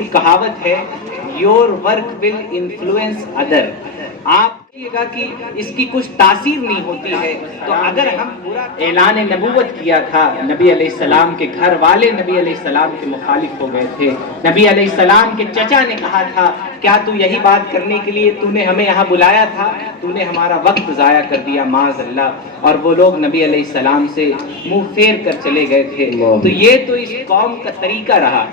مشہور کہاوت ہے your work will influence other. آپ کہیے گا کہ اس کی کچھ تاثیر نہیں ہوتی ہے. تو اگر ہم پورا اعلان نبوت کیا تھا، نبی علیہ السلام کے گھر والے نبی علیہ السلام کے مخالف ہو گئے تھے. نبی علیہ السلام کے چچا نے کہا تھا کیا تو یہی بات کرنے کے لیے تو نے ہمیں یہاں بلایا تھا؟ تو نے ہمارا وقت ضائع کر دیا معاذ اللہ. اور وہ لوگ نبی علیہ السلام سے منہ پھیر کر چلے گئے تھے. تو یہ تو اس قوم کا طریقہ رہا.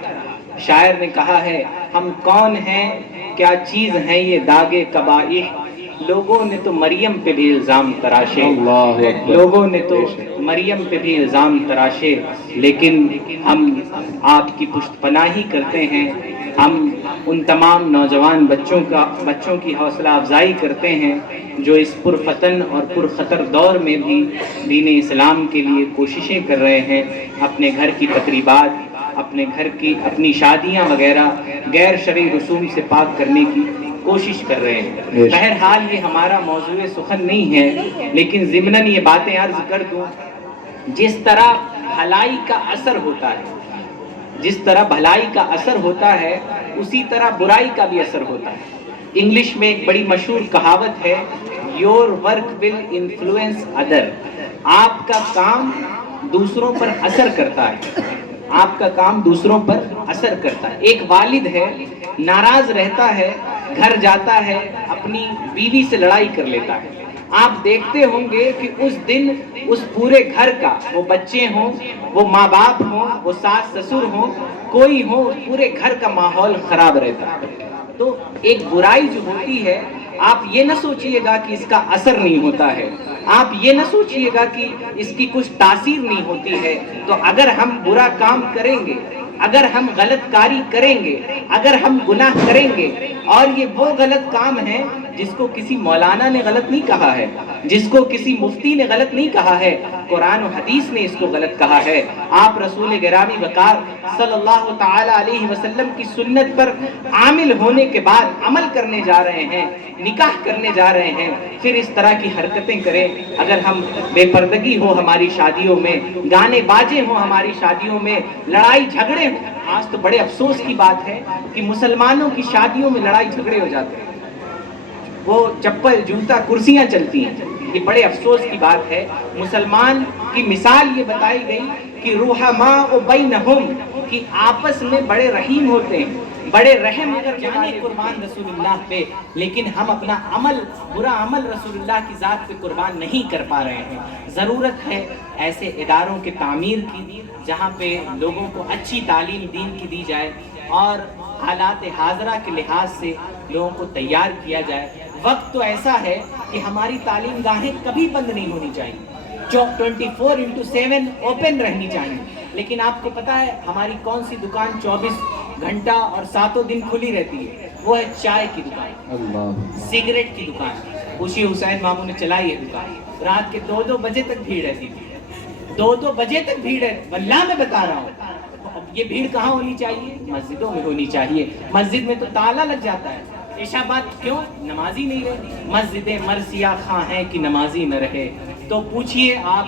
شاعر نے کہا ہے ہم کون ہیں کیا چیز ہیں یہ داغے قبائح، لوگوں نے تو مریم پہ بھی الزام تراشے. لوگوں نے تو مریم پہ بھی الزام تراشے، لیکن ہم آپ کی پشت پناہی کرتے ہیں. ہم ان تمام نوجوان بچوں کی حوصلہ افزائی کرتے ہیں جو اس پرفتن اور پرخطر دور میں بھی دین اسلام کے لیے کوششیں کر رہے ہیں. اپنے گھر کی تقریبات، اپنے گھر کی اپنی شادیاں وغیرہ غیر شرعی رسوم سے پاک کرنے کی کوشش کر رہے ہیں. بہرحال یہ ہمارا موضوع سخن نہیں ہے، لیکن ضمناً یہ باتیں عرض کر دوں. جس طرح بھلائی کا اثر ہوتا ہے، جس طرح بھلائی کا اثر ہوتا ہے اسی طرح برائی کا بھی اثر ہوتا ہے. انگلش میں ایک بڑی مشہور کہاوت ہے your work will influence other. آپ کا کام دوسروں پر اثر کرتا ہے. آپ کا کام دوسروں پر اثر کرتا ہے. ایک والد ہے، ناراض رہتا ہے، گھر جاتا ہے، اپنی بیوی سے لڑائی کر لیتا ہے. آپ دیکھتے ہوں گے کہ اس دن اس پورے گھر کا، وہ بچے ہوں، وہ ماں باپ ہوں، وہ ساس سسر ہوں، کوئی ہو، پورے گھر کا ماحول خراب رہتا ہے. تو ایک برائی جو ہوتی ہے آپ یہ نہ سوچئے گا کہ اس کا اثر نہیں ہوتا ہے، آپ یہ نہ سوچئے گا کہ اس کی کچھ تاثیر نہیں ہوتی ہے. تو اگر ہم برا کام کریں گے، اگر ہم غلط کاری کریں گے، اگر ہم گناہ کریں گے، اور یہ وہ غلط کام ہے جس کو کسی مولانا نے غلط نہیں کہا ہے، جس کو کسی مفتی نے غلط نہیں کہا ہے، قرآن و حدیث نے اس کو غلط کہا ہے. آپ رسول گرامی وقار صلی اللہ تعالی علیہ وسلم کی سنت پر عامل ہونے کے بعد عمل کرنے جا رہے ہیں، نکاح کرنے جا رہے ہیں، پھر اس طرح کی حرکتیں کریں. اگر ہم بے پردگی ہو ہماری شادیوں میں، گانے باجے ہوں ہماری شادیوں میں، لڑائی جھگڑے ہوں. آج تو بڑے افسوس کی بات ہے کہ مسلمانوں کی شادیوں میں لڑائی جھگڑے ہو جاتے ہیں، وہ چپل جوتا کرسیاں چلتی ہیں. یہ بڑے افسوس کی بات ہے. مسلمان کی مثال یہ بتائی گئی کہ رحماء بینہم، کہ آپس میں بڑے رحیم ہوتے ہیں، بڑے رحم جانے قربان رسول اللہ پہ، لیکن ہم اپنا عمل، برا عمل رسول اللہ کی ذات پہ قربان نہیں کر پا رہے ہیں. ضرورت ہے ایسے اداروں کے تعمیر کی جہاں پہ لوگوں کو اچھی تعلیم دین کی دی جائے اور حالات حاضرہ کے لحاظ سے لوگوں کو تیار کیا جائے. وقت تو ایسا ہے کہ ہماری تعلیم گاہیں کبھی بند نہیں ہونی چاہیے، 24/7 اوپن رہنی چاہیے. لیکن آپ کو پتا ہے ہماری کون سی دکان 24 گھنٹہ اور 7 دن کھلی رہتی ہے؟ وہ ہے چائے کی دکان، سگریٹ کی دکان. خوشی حسین ماموں نے چلائی ہے دکان. رات کے 2 بجے تک بھیڑ رہتی تھی، 2 بجے تک بھیڑ ہے. واللہ میں بتا رہا ہوں. یہ بھیڑ کہاں ہونی چاہیے؟ مسجدوں میں ہونی چاہیے. مسجد میں تو تالا لگ جاتا ہے. عشاء بعد کیوں نمازی نہیں رہے؟ مسجد مرثیہ خواں ہے کہ نمازی نہ رہے. تو پوچھئے آپ،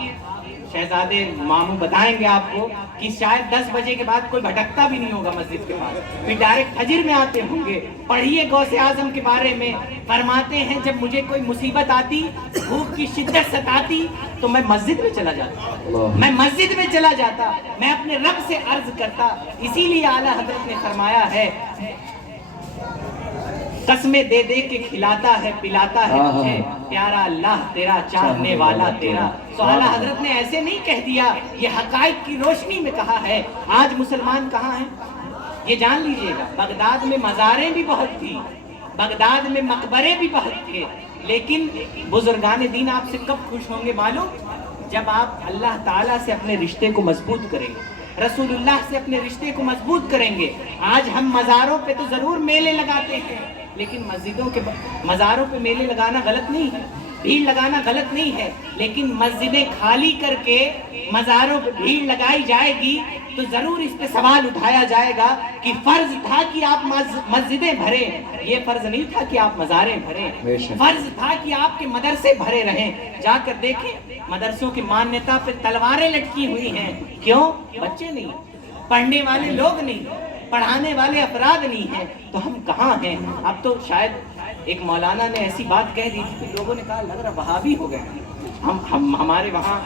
شہزادے ماموں بتائیں گے آپ کو کہ شاید 10 بجے کے بعد کوئی بھٹکتا بھی نہیں ہوگا مسجد کے پاس، پھر ڈائریکٹ فجر میں آتے ہوں گے. پڑھیے غوث اعظم کے بارے میں، فرماتے ہیں جب مجھے کوئی مصیبت آتی، بھوک کی شدت ستاتی، تو میں مسجد میں چلا جاتا، میں مسجد میں چلا جاتا، میں اپنے رب سے عرض کرتا. اسی لیے اعلیٰ حضرت نے فرمایا ہے قسمیں دے دے کے کھلاتا ہے پلاتا ہے مجھے پیارا اللہ تیرا چاہنے والا تیرا. تو اعلیٰ حضرت نے ایسے نہیں کہہ دیا، یہ حقائق کی روشنی میں کہا ہے. آج مسلمان کہاں ہیں یہ جان لیجئے گا. بغداد میں مزاریں بھی بہت تھی، بغداد میں مقبرے بھی بہت تھے، لیکن بزرگان دین آپ سے کب خوش ہوں گے معلوم؟ جب آپ اللہ تعالیٰ سے اپنے رشتے کو مضبوط کریں گے، رسول اللہ سے اپنے رشتے کو مضبوط کریں گے. آج ہم مزاروں پہ تو ضرور میلے لگاتے ہیں، لیکن مسجدوں کے مزاروں پہ میلے لگانا غلط نہیں ہے، بھیڑ لگانا غلط نہیں ہے. لیکن مسجدیں خالی کر کے مزاروں پہ بھیڑ لگائی جائے گی تو ضرور اس پہ سوال اٹھایا جائے گا کہ فرض تھا کہ آپ مسجدیں بھریں، یہ فرض نہیں تھا کہ آپ مزاریں بھریں. فرض تھا کہ آپ کے مدرسے بھرے رہیں. جا کر دیکھیں مدرسوں کی مانیتا پہ تلواریں لٹکی ہوئی ہیں. کیوں؟ بچے نہیں، پڑھنے والے لوگ نہیں. پڑھانے والے افراد نہیں ہیں تو ہم کہاں ہیں؟ اب تو شاید ایک مولانا نے ایسی بات کہہ دی کہ لوگوں نے کہا لگ رہا وہابی ہو گئے. ہمارے وہاں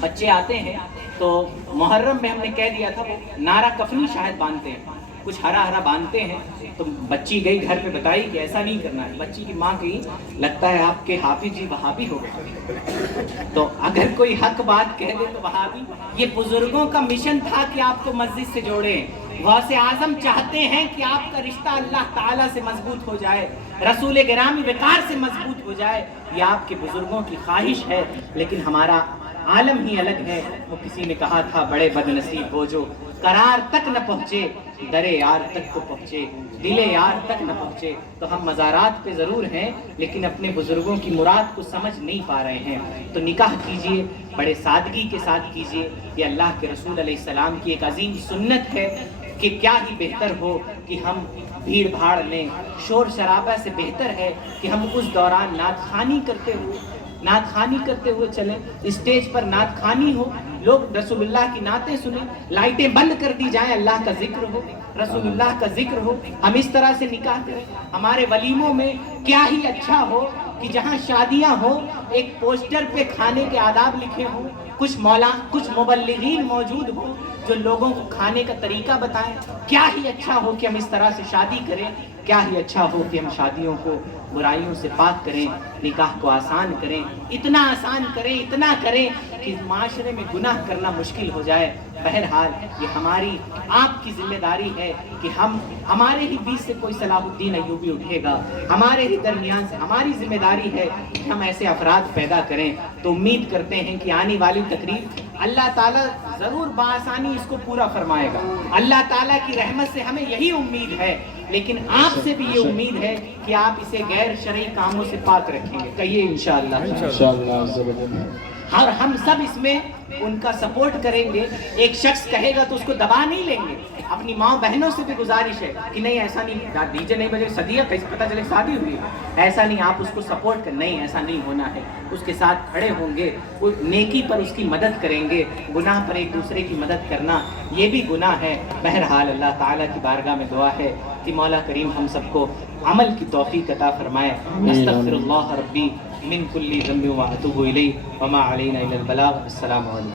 بچے آتے ہیں تو محرم میں ہم نے کہہ دیا تھا وہ نعرہ کفنی شاید باندھتے ہیں, کچھ ہرا ہرا باندھتے ہیں. تو بچی گئی گھر پہ بتائی کہ ایسا نہیں کرنا ہے. بچی کی ماں کہی لگتا ہے آپ کے حافظ جی وہابی ہو گئے. تو اگر کوئی حق بات کہہ دے تو وہابی. یہ بزرگوں کا مشن تھا کہ آپ کو مسجد سے جوڑیں. غوث اعظم چاہتے ہیں کہ آپ کا رشتہ اللہ تعالیٰ سے مضبوط ہو جائے, رسول گرامی وقار سے مضبوط ہو جائے. یہ آپ کے بزرگوں کی خواہش ہے, لیکن ہمارا عالم ہی الگ ہے. وہ کسی نے کہا تھا بڑے بد نصیب وہ جو قرار تک نہ پہنچے, درے یار تک تو پہنچے, دل یار تک نہ پہنچے. تو ہم مزارات پہ ضرور ہیں لیکن اپنے بزرگوں کی مراد کو سمجھ نہیں پا رہے ہیں. تو نکاح کیجئے, بڑے سادگی کے ساتھ کیجئے. یہ اللہ کے رسول علیہ السلام کی ایک عظیم سنت ہے کہ کیا ہی بہتر ہو کہ ہم بھیڑ بھاڑ میں شور شرابہ سے بہتر ہے کہ ہم اس دوران نعت خوانی کرتے ہوئے چلیں. اسٹیج پر نعت خوانی ہو, لوگ رسول اللہ کی نعتیں سنیں, لائٹیں بند کر دی جائیں, اللہ کا ذکر ہو, رسول اللہ کا ذکر ہو. ہم اس طرح سے نکاح کریں. ہمارے ولیموں میں کیا ہی اچھا ہو کہ جہاں شادیاں ہوں ایک پوسٹر پہ کھانے کے آداب لکھے ہوں, کچھ مبلغین موجود ہوں جو لوگوں کو کھانے کا طریقہ بتائیں. کیا ہی اچھا ہو کہ ہم اس طرح سے شادی کریں. کیا ہی اچھا ہو کہ ہم شادیوں کو برائیوں سے پاک کریں, نکاح کو آسان کریں, اتنا آسان کریں, اتنا کریں کہ معاشرے میں گناہ کرنا مشکل ہو جائے. بہرحال یہ ہماری آپ کی ذمہ داری ہے کہ ہمارے ہی بیچ سے کوئی صلاح الدین ایوبی اٹھے گا, ہمارے ہی درمیان سے ہماری ذمہ داری ہے کہ ہم ایسے افراد پیدا کریں. تو امید کرتے ہیں کہ آنے والی تقریب اللہ تعالیٰ ضرور بآسانی اس کو پورا فرمائے گا. اللہ تعالیٰ کی رحمت سے ہمیں یہی امید ہے, لیکن آپ سے بھی یہ امید ہے کہ آپ اسے غیر شرعی کاموں سے پاک رکھیں گے. کہیے انشاءاللہ. اور ہم سب اس میں ان کا سپورٹ کریں گے. ایک شخص کہے گا تو اس کو دبا نہیں لیں گے. اپنی ماں بہنوں سے بھی گزارش ہے کہ نہیں ایسا نہیں, ڈی جے نہیں بجے صدیہ کیسے پتہ چلے شادی ہوئی ہے, ایسا نہیں. آپ اس کو سپورٹ کریں, نہیں ایسا نہیں ہونا ہے. اس کے ساتھ کھڑے ہوں گے, نیکی پر اس کی مدد کریں گے. گناہ پر ایک دوسرے کی مدد کرنا یہ بھی گناہ ہے. بہرحال اللہ تعالیٰ کی بارگاہ میں دعا ہے کہ مولا کریم ہم سب کو عمل کی توفیق عطا فرمائے. استغفر اللہ ربی من کل ذنب واتوب الیہ وما علینا الا البلاغ. السلام علیکم.